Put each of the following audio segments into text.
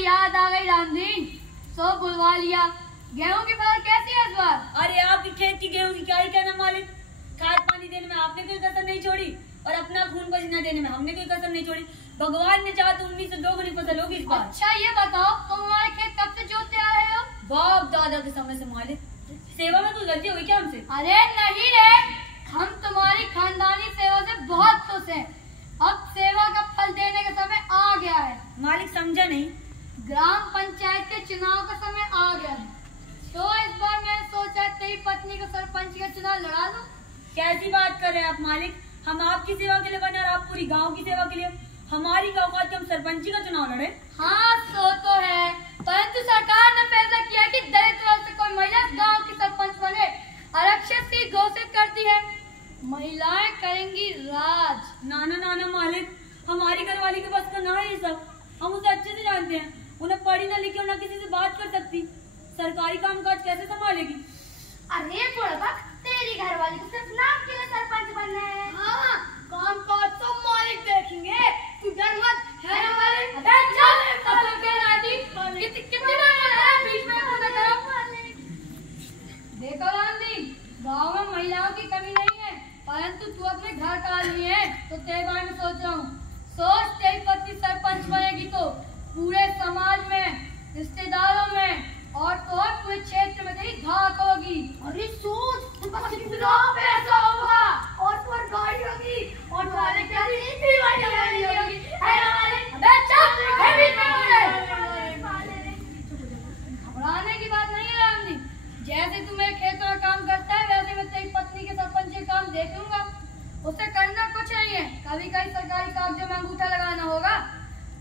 याद आ गई रामदीन, सो बुलवा लिया। गेहूं की फसल कैसी है इस बार? अरे आपकी खेत की गेहूं की क्या ही कहना मालिक। खाद पानी देने में आपने कोई कसर नहीं छोड़ी और अपना खून पसीना देने में हमने कोई कसर नहीं छोड़ी। भगवान ने चाहा तो 19 से दोगुनी फसल होगी इस बार। अच्छा ये बताओ, तुम हमारे खेत कब से जोतते आ रहे हो? बाप दादा के समय से मालिक। सेवा में कोई गलती हुई क्या हमसे? अरे नहीं रे, हम तुम्हारी खानदानी सेवा से बहुत खुश हैं। अब सेवा का फल देने का समय आ गया है। मालिक समझा नहीं। ग्राम पंचायत के चुनाव का समय आ गया है, तो इस बार मैंने सोचा तेरी पत्नी को सरपंच का चुनाव लड़ा दो। कैसी बात कर रहे हैं आप मालिक? हम आपकी सेवा के लिए बने और आप पूरी गांव की सेवा के लिए। हमारी गांव का हम सरपंची का चुनाव लड़े। हाँ सो तो है, परंतु सरकार ने फैसला किया कि दलित वर्ग से कोई महिला गांव की सरपंच बने। आरक्षित सीट घोषित करती है, महिलाएं करेंगी राज। नाना नाना मालिक, हमारी घरवाली के बस का ना है ये सब। हम उसे अच्छे से जानते हैं। उन्हें पढ़ी ना लिखी और ना किसी से बात कर सकती। सरकारी कामकाज कैसे संभालेगी? अरे बुढ़बक, तेरी घरवाली को सिर्फ नाम के लिए सरपंच बनना है। हाँ, कामकाज तो मालिक देखेंगे, तू डर मत है ना मालिक। कितनी बार है बीच में पूछा करो। देखो रामदीन, गांव में महिलाओं की कमी नहीं है, परंतु तू अपने घर का आदमी है तो तेरे बारे में सोच रहा हूँ। सोच, तेरी पत्नी सरपंच बनेगी तो पूरे समाज में, रिश्तेदारों में और तो और पूरे क्षेत्र में तेरी धाक होगी। अरे सोच, कितना पैसा होगा और तुम्हारी गाड़ी होगी और तुम्हारे क्या इतनी बड़ी गाड़ी होगी। अबे चुप, घबराने की बात नहीं है रामदीन। जैसे तू मेरे खेतों में काम करता है वैसे मैं तेरी पत्नी के सरपंच के काम देख लूंगा। उसे करना कुछ नहीं है, कभी कभी सरकारी कागजों में अंगूठा लगाना होगा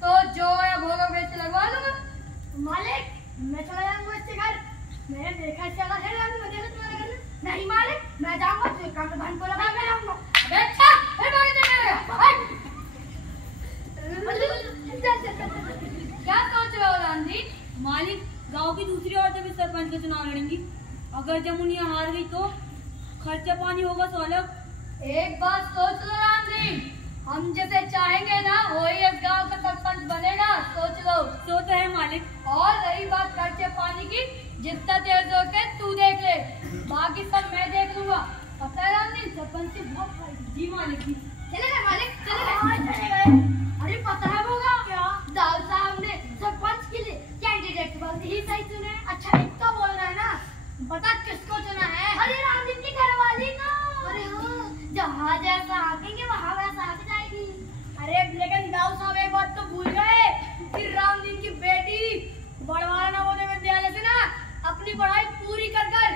तो जो या भोगा बेच लगवा लूंगा। मालिक, मैं चला जाऊंगा इसके घर। मैंने देखा इससे अलग है रामदीन, मुझे तो तुम्हारा घर नहीं मालिक। मैं जाऊंगा तो काम प्रधान को लगा मैं आऊंगा। अबे अच्छा, फिर भाग जाएगा। क्या सोच रहे हो रामदीन? मालिक, गांव की दूसरी औरतें भी सरपंच का चुनाव लड़ेंगी। अगर जमुनिया हार गई तो खर्चा पानी होगा तो अलग। एक बात सोच लो रामदीन, हम जैसे चाहेंगे ना वही इस गांव का सरपंच बनेगा। सोच लो। तो है मालिक। और रही बात खर्चे पानी की, जितना तेज हो के तू देख ले, बाकी सब मैं देख लूंगा। पता है रामदीन, सरपंच से बहुत फायदा। जी मालिक जी। चलेगा मालिक, चलेगा। अरे पता है होगा क्या, दाऊ साहब ने सरपंच के लिए कैंडिडेट बोलते ही सही चुने। अच्छा इतना बोल रहा है ना, बता किसको चुना है? अरे रामदीन की घरवाली को। अरे हाँ, जहाँ जैसा आकेंगे वहाँ वैसा आके जाएगी। अरे लेकिन दाऊ साहब एक बात तो भूल गए कि रामदीन की बेटी बड़वाला नवोदय विद्यालय से ना अपनी पढ़ाई पूरी कर कर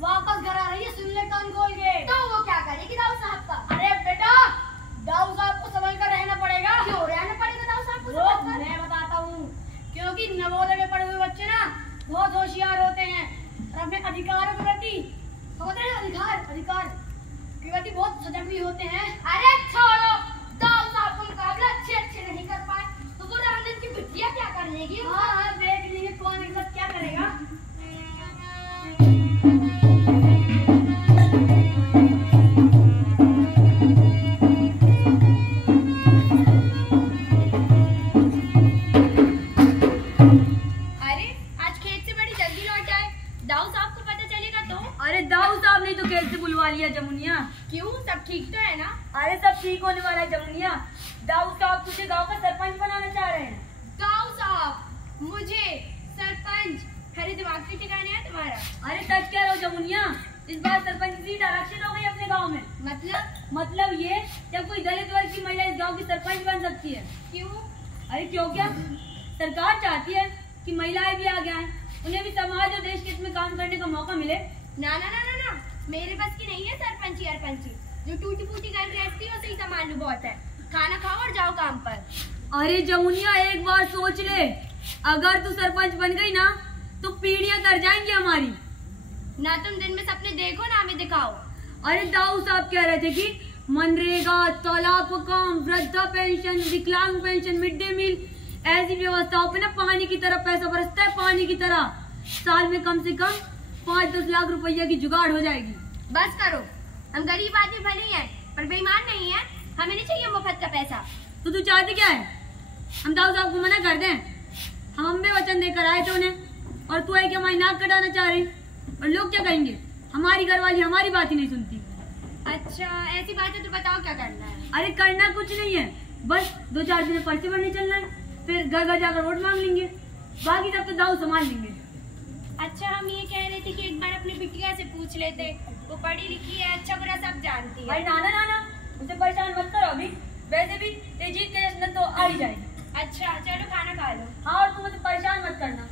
वापस घर आ रही है। सुन ले कान खोल के। तो वो क्या करेगी दाऊ साहब का? अरे बेटा, दाऊ साहब को संभल कर रहना पड़ेगा। क्यों रहना पड़ेगा दाऊ साहब को? मैं बताता हूँ, क्योंकि नवोदय में पढ़े हुए बच्चे ना बहुत होशियार होते हैं और अपने अधिकारों के प्रति, अधिकार के प्रति बहुत सजग भी होते हैं। अरे छोड़ो, दाऊ साहब को मुकाबला अच्छे नहीं कर पाए तो वो रामदीन की बिटिया क्या कर लेगी? हाँ, देख लीजिए कौन एक साथ क्या करेगा। लिया जमुनिया। क्यों, सब ठीक तो है ना? अरे सब ठीक होने वाला है जमुनिया। दाऊ साहब तुझे गांव का सरपंच बनाना चाह रहे हैं। दाऊ साहब मुझे सरपंच, खरे दिमाग से ठिकाने है तुम्हारा? अरे सच कह रहा हूँ जमुनिया, इस बार सरपंच की सीट आरक्षित हो गई अपने गाँव में। मतलब ये, जब कोई दलित वर्ग की महिला इस गाँव की सरपंच बन सकती है। क्यों? अरे क्यों क्या, सरकार चाहती है कि महिलाएं भी आगे आए, उन्हें भी समाज और देश के हित में काम करने का मौका मिले। ना ना ना ना ना, मेरे बस की नहीं है सरपंची अरपंची। जो टूटी फूटी घर गृहस्थी है उसे ही संभालना बहुत है। खाना खाओ और जाओ काम पर। अरे जमुनिया एक बार सोच ले, अगर तू सरपंच बन गई ना तो पीढ़ियां तर जाएंगी हमारी। ना तुम दिन में सपने देखो ना हमें दिखाओ। अरे दाऊ साहब कह रहे थे कि मनरेगा, तालाब का काम, वृद्धा पेंशन, विकलांग पेंशन, मिड डे मील, ऐसी व्यवस्थाओं पे ना पानी की तरह पैसा बरसता है, पानी की तरह। साल में कम से कम 5-10 लाख रुपया की जुगाड़ हो जाएगी। बस करो, हम गरीब आदमी भले ही हैं पर बेईमान नहीं है। हमें नहीं चाहिए मुफ्त का पैसा। तो तू चाहती क्या है, हम दाऊ साहब को मना कर दें? हम भी वचन देकर आए थे उन्हें, और तू है कि हमारी नाक कटाना चाह रही। और लोग क्या कहेंगे, हमारी घरवाली हमारी बात ही नहीं सुनती। अच्छा ऐसी बात है तो बताओ क्या करना है। अरे करना कुछ नहीं है, बस 2-4 दिन में पर्चे भरने चलना है, फिर घर घर जाकर वोट मांग लेंगे, बाकी सब तो दाऊ संभाल लेंगे। अच्छा हम ये कह रहे थे कि एक बार अपनी बिटिया से पूछ लेते, वो पढ़ी लिखी है, अच्छा बुरा सब जानती है। भाई नाना उसे परेशान मत करो अभी, वैसे भी ये जीत के जश्न तो आ ही जाएगी। अच्छा चलो खाना खा लो। हाँ और तुम मुझे परेशान मत करना।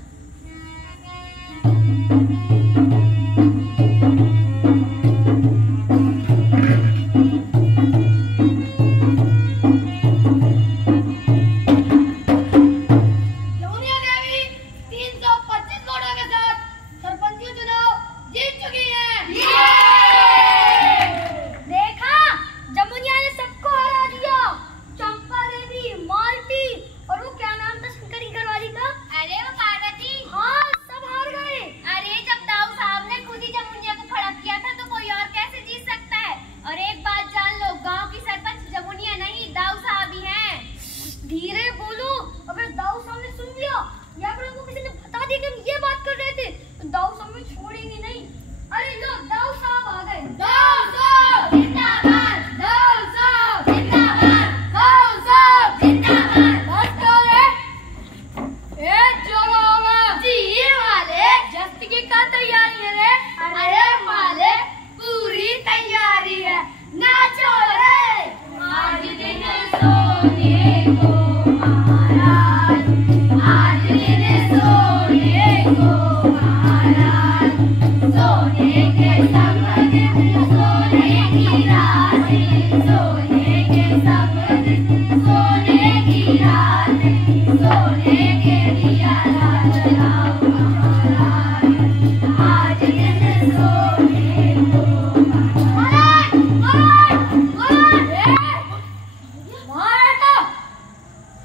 धीरे बोलो, अगर दाऊ साहब ने सुन लिया या फिर उनको किसी ने बता दिया कि हम ये बात कर रहे थे तो दाऊ साहब हमें छोड़ेंगे नहीं। अरे लो दाऊ साहब आ गए। दाऊ साहब जिंदाबाद, दाऊ साहब जिंदाबाद, दाऊ साहब जिंदाबाद। बस करो ए चलो आवाज जी ये वाले जस्त की का तैयारी है रे। अरे माले पूरी तैयारी है, नाचो रे। आज दिन सोने को महाराज, आज दिन सोने को महाराज, सोने के संग सोने की रात, सोने के संग सोने की रात, सोने के दिया जलाओ महाराज, आज दिन सोने को महाराज।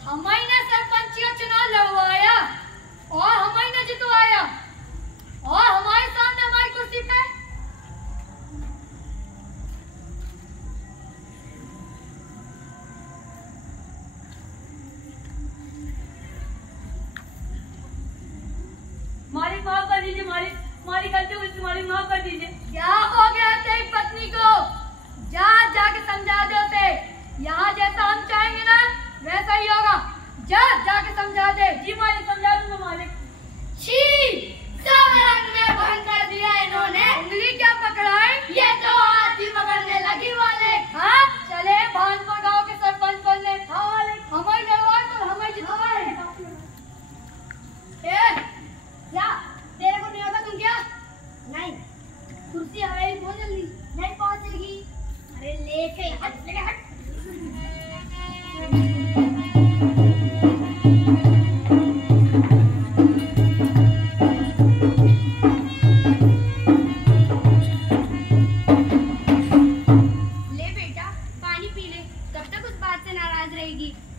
हमने सरपंच का चुनाव लड़वाया और हमने जितवाया और हमारे सामने हमारी कुर्सी पे मालिक माफ कर दीजिए, मालिक गलती हुई थी, मालिक माफ कर दीजिए। क्या हो गया तेरी पत्नी को? जाके समझा दे उसे। यहाँ जैसा हम चाहेंगे ना वैसा ही होगा। जाके समझा दे। जी मालिक समझा दूंगा मालिक। छी, सब रंग में भंग कर दिया इन्होंने। उंगली क्या पकड़ाई? ये तो हाथी पकड़ने लगी वाले। हाँ चले भानपुर गाँव के सरपंच बनने। हाँ वाले हमारी लड़वाई तो हमें जितवाए। क्या तेरे को नहीं होता? तुम क्या नहीं कुर्सी हवेली बहुत जल्दी नहीं पहुंचेगी। अरे लेके हट।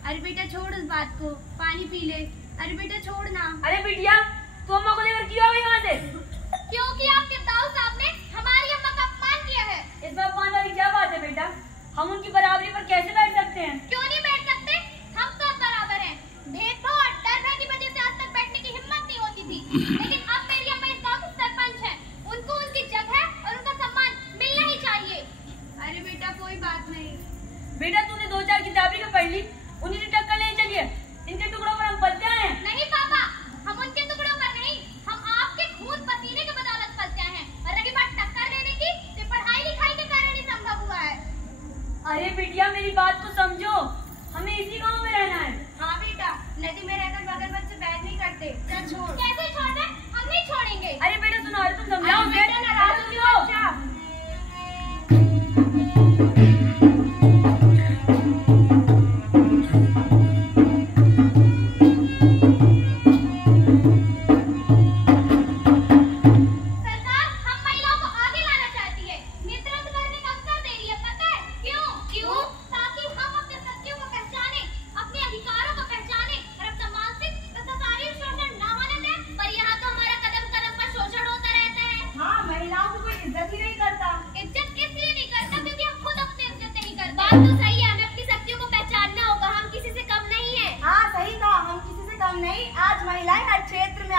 अरे बेटा छोड़ उस बात को, पानी पी ले। अरे बेटा छोड़ ना। अरे बिटिया तू अम्मा को लेकर क्यों आ गई वहाँ से? क्योंकि आपके दाऊ साहब ने हमारी अम्मा का अपमान किया है। इसमें अपमान वाली क्या बात है बेटा? हम उनकी बराबरी पर कैसे बैठ सकते हैं? क्यों नहीं बैठ सकते? हम सब बराबर हैं। भेदभाव और डर भय की वजह से आज तक बैठने की हिम्मत नहीं होती थी, लेकिन अब मेरी अम्मा इस गाँव की सरपंच है, उनको उनकी जगह और उनका सम्मान मिलना ही चाहिए। अरे बेटा कोई बात नहीं। बेटा तूने 2-4 किताबें तो पढ़ ली, उन्हीं से टक्कर ले चलिए। इनके टुकड़ों पर हम पलते आए हैं। नहीं पापा, हम उनके टुकड़ों पर नहीं, हम आपके खून पसीने के बदौलत पलते आए हैं। और रही बात टक्कर देने की, तो पढ़ाई लिखाई के कारण ही संभव हुआ है। अरे बिटिया मेरी बात को समझो, हमें इसी गांव में रहना है। हाँ बेटा, नदी में रहकर बगल बच्चे बैठ नहीं करते। चल छोड़। कैसे छोड़ना? हम नहीं छोड़ेंगे। अरे बेटा सुनो, अरे तुम समझाओ बेटा नाराज क्यों? इज्जत ही नहीं कर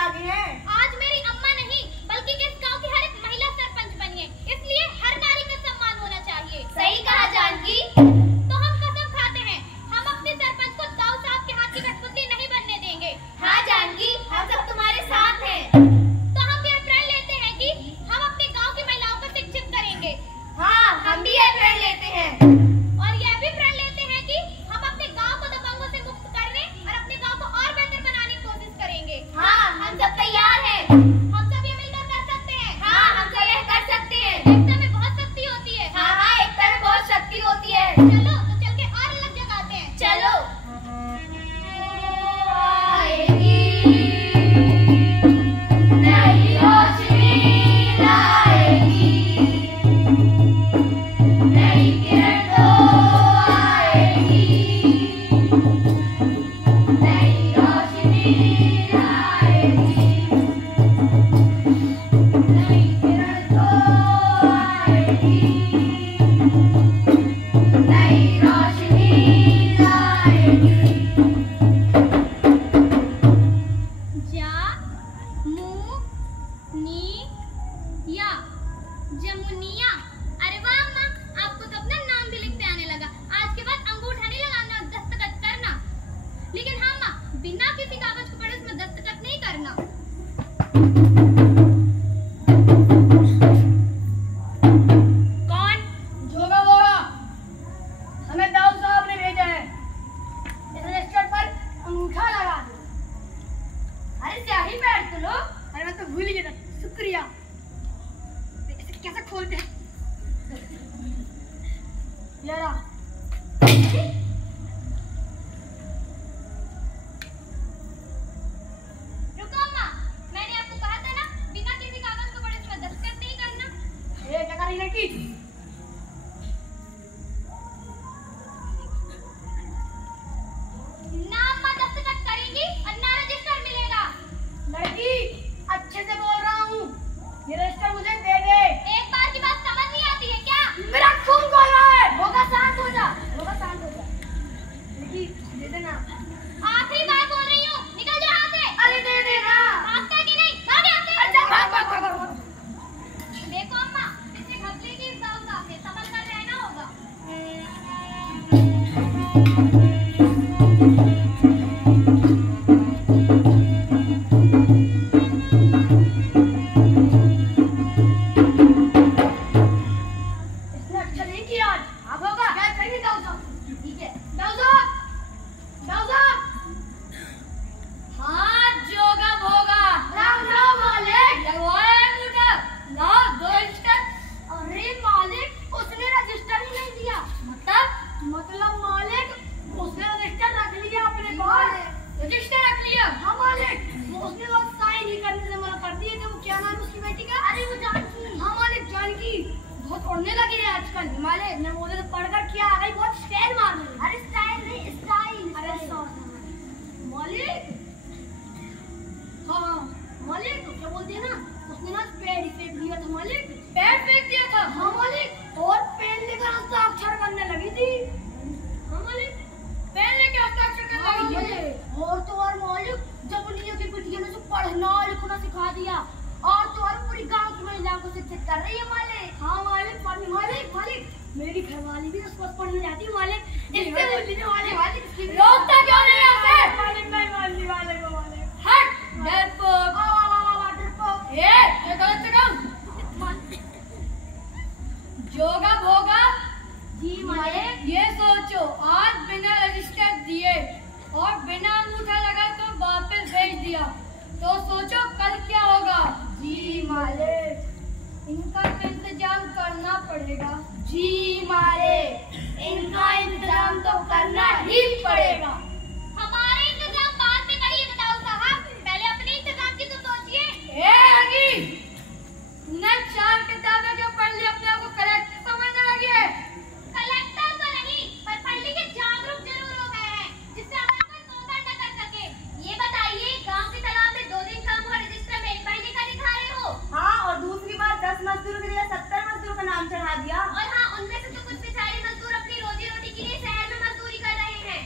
आ गई हैं। आज मेरी अम्मा नहीं बल्कि इस गांव की हर एक महिला सरपंच बनी है, इसलिए हर नारी का सम्मान होना चाहिए। सही कहा जानकी। तो हम कसम खाते हैं हम अपने सरपंच को दाऊ साहब के हाथ की कठपुतली नहीं बनने देंगे। हाँ जानकी, हम सब तुम्हारे साथ हैं। तो हम यह प्रण लेते हैं कि हम अपने गांव की महिलाओं को शिक्षित करेंगे। हाँ, हम भी यह प्रण लेते हैं। और यह भी प्रण लेते हैं कि हम अपने गांव को दबंगों से मुक्त करने और अपने गांव को और बेहतर बनाने की कोशिश करेंगे। हाँ, हम सब तैयार हैं। हम सब ये मिलकर कर सकते हैं। हाँ, हम सब यह कर सकते हैं। एकता में बहुत शक्ति होती है। हाँ हाँ, एकता में बहुत शक्ति होती है। चलो तो चल के और अलग जगाते हैं। चलो। नई रोशनी लाएगी, नई किरण तो आएगी, नई रोशनी लाएगी, नई किरण तो आएगी, नई रोशनी लाएगी। जा मु नी या जमुनिया। अरे वाह अम्मा, आपको तो अपना नाम भी लिखते आने लगा। आज के बाद अंगूठा नहीं लगाना और दस्तखत करना। लेकिन हाँ माँ, बिना किसी कागज को पढ़े उसमें दस्तखत नहीं करना। कौन? जोगा बोगा। हमें दाऊ साहब ने भेजा है। इस रजिस्टर पर अंगूठा लगा दो। अरे स्याही पे अड़ तो लो। अरे मैं तो भूल ही गया था। शुक्रिया। इसे कैसे खोलते हैं? ये रहा। रुको अम्मा, मैंने आपको कहा था ना बिना किसी कागज को पढ़े उसमें दस्तखत नहीं करना। ये क्या कर रही लड़की? ना अम्मा दस्तखत करेंगी और ना रजिस्टर मिलेगा। लड़की, अच्छे से बोल रहा हूँ। ये रजिस्टर मुझे दे दे। एक बार की बात समझ नहीं आती है क्या? मेरा खून खोल रहा है। होगा शांत हो जा। होगा शांत हो जा। लड़की, दे देना। आखिरी बार बोल रही हूँ, निकल जा यहाँ से। अरे दे देना। भागता है कि नहीं? भाग यहाँ से। अच्छा, भाग भाग भाग भाग, भाग। देखो अम्मा, इससे घबली की दाऊ साहब से संभल कर रहना होगा। इसने अच्छा नहीं किया आज। अब होगा। क्या करेंगे दाऊ साहब? ठीक है। दाऊ साहब, दाऊ साहब। हाँ, जोगा भोगा। राम राम मालिक। लगवाया है मुझे। लाओ दो रजिस्टर। अरे मालिक, उसने रजिस्टर ही नहीं दिया। मतलब मालिक, उसने रजिस्टर रख लिया अपने पास। रजिस्टर रख लिया? हाँ मालिक। उसने तो साइन ही करने से मना कर दिए थे। वो क्या नाम है उसकी बेटी का? अरे वो जानकी। हाँ मालिक, जानकी। बहुत उड़ने लगी है आजकल। हिमालय ने बोले तो पढ़कर क्या आ गई, बहुत स्टाइल मार रही है। अरे स्टाइल नहीं, स्टाइल। अरे मालिक। हाँ मालिक, क्या बोलते हैं ना, उसने ना पेड़ ही फेंक दिया था मालिक। पेड़ फेंक दिया था? हाँ मालिक। और पेड़ लेकर हस्ताक्षर करने लगी थी। हाँ मालिक, पेड़ लेकर हस्ताक्षर करने लगी थी। और तो और मालिक, जब उन्हीं की बिटिया ने पढ़ना लिखना सिखा दिया। और तो और पूरी गांव की महिलाओं को शिक्षित कर रही है मालिक। हाँ मालिक, मालिक मालिक, मेरी घरवाली भी उसको पढ़ने जाती है मालिक। इससे बोलती है मालिक। रोकता क्यों नहीं यहाँ मालिक? नहीं मानती मालिक को मालिक। हट डरपोक। डरपोक। ये गलत काम। जोगा भोगा। जी मालिक। ये सोचो, आज बिना रजिस्टर दिए और बिना अंगूठा लगा तो वापस भेज दिया, तो सोचो कल क्या होगा। जी मालिक। इनका इंतजाम करना पड़ेगा। जी मालिक, इनका इंतजाम तो करना ही पड़ेगा। हमारे इंतजाम बाद में करिए दाऊ साहब, पहले अपने इंतजाम की तो सोचिए। तूने 4 किताबें क्यों पढ़ ली? अपने आप को कलेक्टर समझने लगी है? कलेक्टर तो नहीं, पर पढ़ लिखे जागरूक जरूर हो गए हैं, जिससे हमें कोई धोखा न कर सके। ये बताइए, गांव के तालाब में 2 दिन काम हुआ रजिस्टर में 1 महीने का दिखा रहे हो? हाँ, और दूसरी बात 10 मजदूर के लिए 70 मजदूर का नाम चढ़ा दिया। और हाँ, उनमें से तो कुछ बेचारे मजदूर अपनी रोजी रोटी के लिए शहर में मजदूरी कर रहे हैं।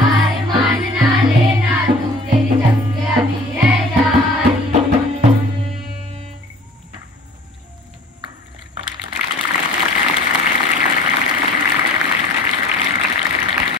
हार मानना लेना तू तेरी जंग अभी